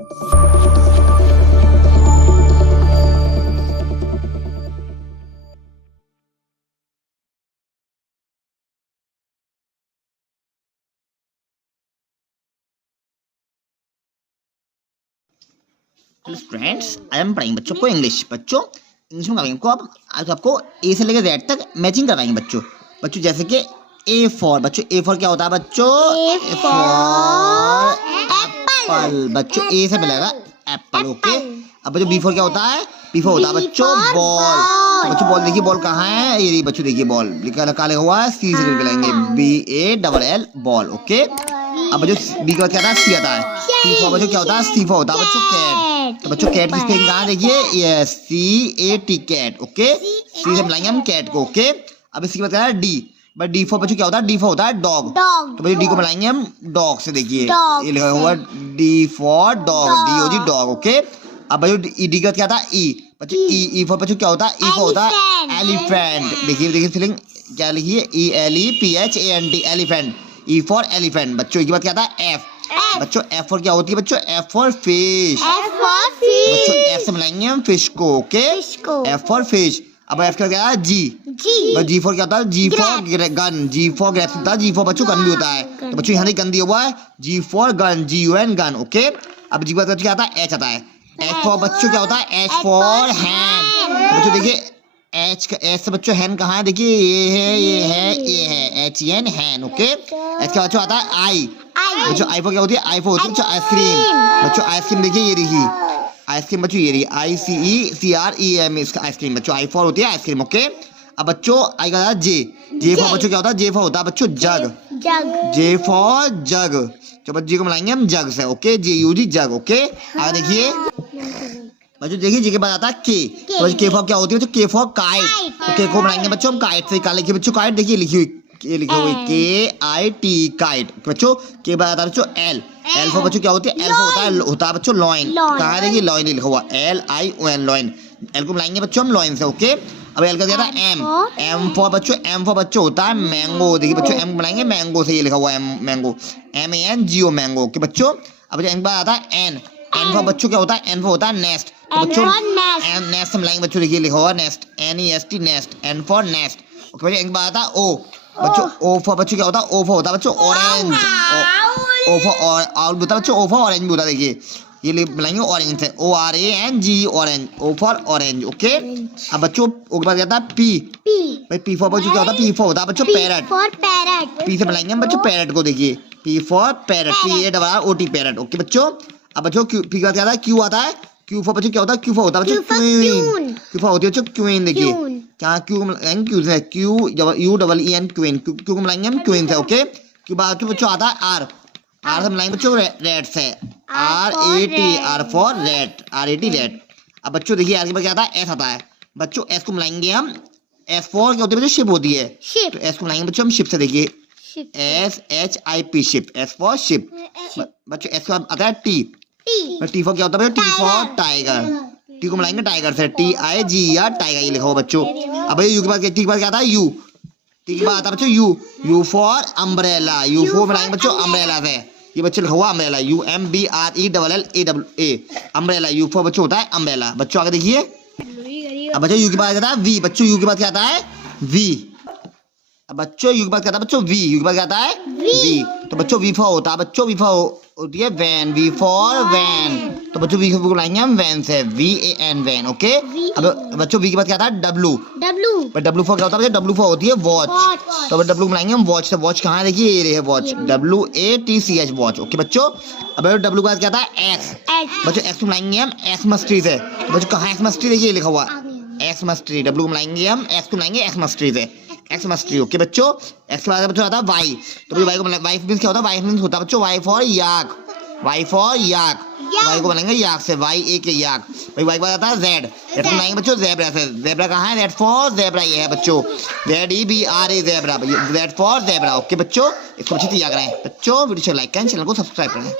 Hello students, आज हम पढ़ाएंगे बच्चों को इंग्लिश। बच्चों इंग्लिश में कराएंगे आपको आज आपको ए से लेकर जेड तक मैचिंग करवाएंगे बच्चों। बच्चों जैसे कि ए फॉर, बच्चों ए फॉर क्या होता है बच्चों? A for Apple. बच्चों ए से मिलेगा एप्पल, ओके। अब बच्चों बी फॉर क्या होता है? बी फॉर होता है बच्चों बॉल। तो बच्चों बॉल देखिए, बॉल कहाँ है? ये बच्चों देखिए बॉल लिखा हुआ है, सी से मिलाएंगे BALL बॉल, ओके। अब बच्चों बी का क्या आता है? सी आता है। सी फॉर बच्चों क्या होता है? सी फॉर होता है बच्चों कैट। तो बच्चों कैट की स्पेलिंग कहाँ देखिए? ये CAT कैट, ओके। सी से मिलाएंगे हम कैट को, ओके। अब इसके बाद क्या है? डी। बट डी फॉर बच्चों क्या होता है? डी फॉर होता है डॉग। तो बच्चों डी को मिलाएंगे हम डॉग से, देखिए ये लिखा हुआ D for dog, DOG dog, okay. अब बच्चों डी का क्या था? ई। बच्चों ई फॉर बच्चों क्या होता है? ई फॉर होता है एलिफेंट। देखिए स्पेलिंग क्या लिखिए? ELEPHANT elephant. E for elephant. बच्चों की बात क्या था? एफ। बच्चों एफ फॉर क्या होती है बच्चों? F for fish. बच्चों एफ से मिलाएंगे हम फिश को, ओके। F for fish. अब एफ का क्या है? जी। जी फॉर क्या होता है? G for gun. G for grapes होता है। जी फॉर बच्चों गन भी होता है। तो बच्चों यहाँ गन दिया हुआ है, G for gun, GUN gun, okay. अब जी बात क्या आता है? एच आता है। एच फॉर बच्चों क्या होता है? H for hand. बच्चों देखिए एच का एच से बच्चों हैंड कहाँ है? देखिए ये है HEN हैंड, ओके। एच का बच्चों आता है आई। बच्चों आई फॉर क्या होती है? आई फॉर होती है बच्चों आइसक्रीम। बच्चों आइसक्रीम देखिए ये रही आइसक्रीम, बच्चों ये रही ICECREM इसका आइसक्रीम। बच्चों आई फॉर होती है आइसक्रीम, ओके। अब बच्चों आई का जे। जे फॉर बच्चों क्या होता है? जे फॉर होता है बच्चों जग। J for jug. तो बच्चों को मिलाएंगे हम जग से, ओके। JUG जग, ओके। आगे देखिए बच्चों, देखिए जी के बाद आता है के। तो के फॉर क्या होती है बच्चों? के फॉर काइट। तो के को बनाएंगे बच्चों हम काइट से। का लिखिए बच्चों काइट, देखिए लिखी हुई KIT काइट। बच्चों के बाद आता है बच्चों एल। एल फॉर बच्चों क्या होती है? एल फॉर होता है बच्चों लॉइन। कहाँ है? देखिए लॉइन लिखा हुआ LION लॉइन। एल को बनाएंगे बच्चों हम लॉइन से, ओके। अब एल का क्या था? एम। एम फॉर बच्चों होता है मैंगो। देखिए बच्चों एम बनाएंगे मैंगो से, ये लिखा हुआ है मैंगो, MANGO मैंगो, ओके बच्चों। अब एन बाद आता है एन। एन फॉर बच्चों क्या होता है? एन फॉर होता है नेस्ट। तो बच्चों एन नेस्ट हम लाएंगे बच्चों, देखिए लिखा हुआ nest, NEST nest, N for nest, okay बच्चों। एक बात आता है ओ। बच्चों ओ फॉर बच्चों क्या होता है? ओ फॉर होता है बच्चों ऑरेंज। ओ फॉर और होता है बच्चों, ओ फॉर ऑरेंज भी होता है, देखिए ये मिलाएंगे ऑरेंज से, ORANG orange, O for orange, okay. अब बच्चों ओ के बाद क्या था? पी। भाई पी फॉर बच्चों क्या होता है? पी फॉर होता है बच्चों पैरट। पी से मिलाएंगे हम बच्चों पैरट को, देखिए P for parrot, PARROT parrot, okay बच्चों। अब बच्चों क्यू पी का क्या आता है? क्यू आता है। क्यू फॉर बच्चों क्या होता है? क्यू फॉर होता है बच्चों क्वीन। क्यू फॉर होती है बच्चों क्वीन, देखिए क्या क्यू क्यू से QUEN क्वीन। क्यू को मिलाएंगे हम क्वीन से, ओके। क्यू बाद बच्चों आता है आर। आर से मिलाएंगे बच्चों रेड से, RAT R for red, RAT red. अब बच्चों देखिए आर के बाद क्या आता है? एस आता है। बच्चों एस को मिलाएंगे हम, एस फॉर क्या होती है बच्चों? शिप होती है। तो एस को मिलाएंगे बच्चों हम शिप से, देखिए SHIP ship, S for ship. बच्चों एस के बाद आता है टी। टी फॉर क्या होता है? T for tiger. टी को मिलाएंगे टाइगर से, TIGER टाइगर, ये लिखा हुआ बच्चों। अब यू के बाद टी के बाद क्या आता है? यू। टी के बाद आता है बच्चों you for umbrella. You for मिलाएंगे बच्चों अम्ब्रेला से, ये बच्चे लिखा हुआ umbrella, UMBRELLA umbrella. You for बच्चों होता है अम्ब्रेला। बच्चों आगे देखिए अब बच्चों यू के बाद आता है वी। बच्चों यू के बाद क्या आता है? वी। अब बच्चों यू के बाद क्या आता है बच्चों? वी। यू के बाद क्या आता है? वी। तो बच्चों वी फॉर होता है बच्चों, वी फॉर होती है वैन, वी फॉर वैन। तो बच्चों वी को लाएंगे हम वैन से, VAN वैन, ओके। अब बच्चों वी के बाद क्या आता है? डब्लू। डब्लू फॉर क्या होता है? डब्लू फॉर होती है वॉच। तो डब्लू को लाएंगे हम वॉच से। वॉच कहाँ है? देखिए ये है वॉच, WATCH वॉच, ओके बच्चों। अब डब्लू के बाद क्या आता है? एक्स। बच्चों एक्स को लाएंगे हम एक्समस ट्री से। बच्चों कहाँ एक्समस ट्री? देखिए लिखा हुआ एक्समस ट्री। डब्लू को लाएंगे हम एक्स को लाएंगे एक्समस ट्री से, एक्समस ट्री, ओके बच्चों। एक्स के बाद बच्चों आता है वाई। तो वाई को वाई मींस क्या होता है? वाई मींस होता है बच्चों Y for yak, Y for yak. Y को बनाएंगे याक से, YAK याक। भाई वाई के बाद आता है जेड। जेड को बनाएंगे बच्चों जेब्रा से। जेब्रा कहाँ है? जेड फॉर जेब्रा, ये है बच्चों ZEBRA zebra, Z for zebra, okay बच्चों। इसको अच्छे से याद करें बच्चों। वीडियो को लाइक करें, चैनल को सब्सक्राइब करें।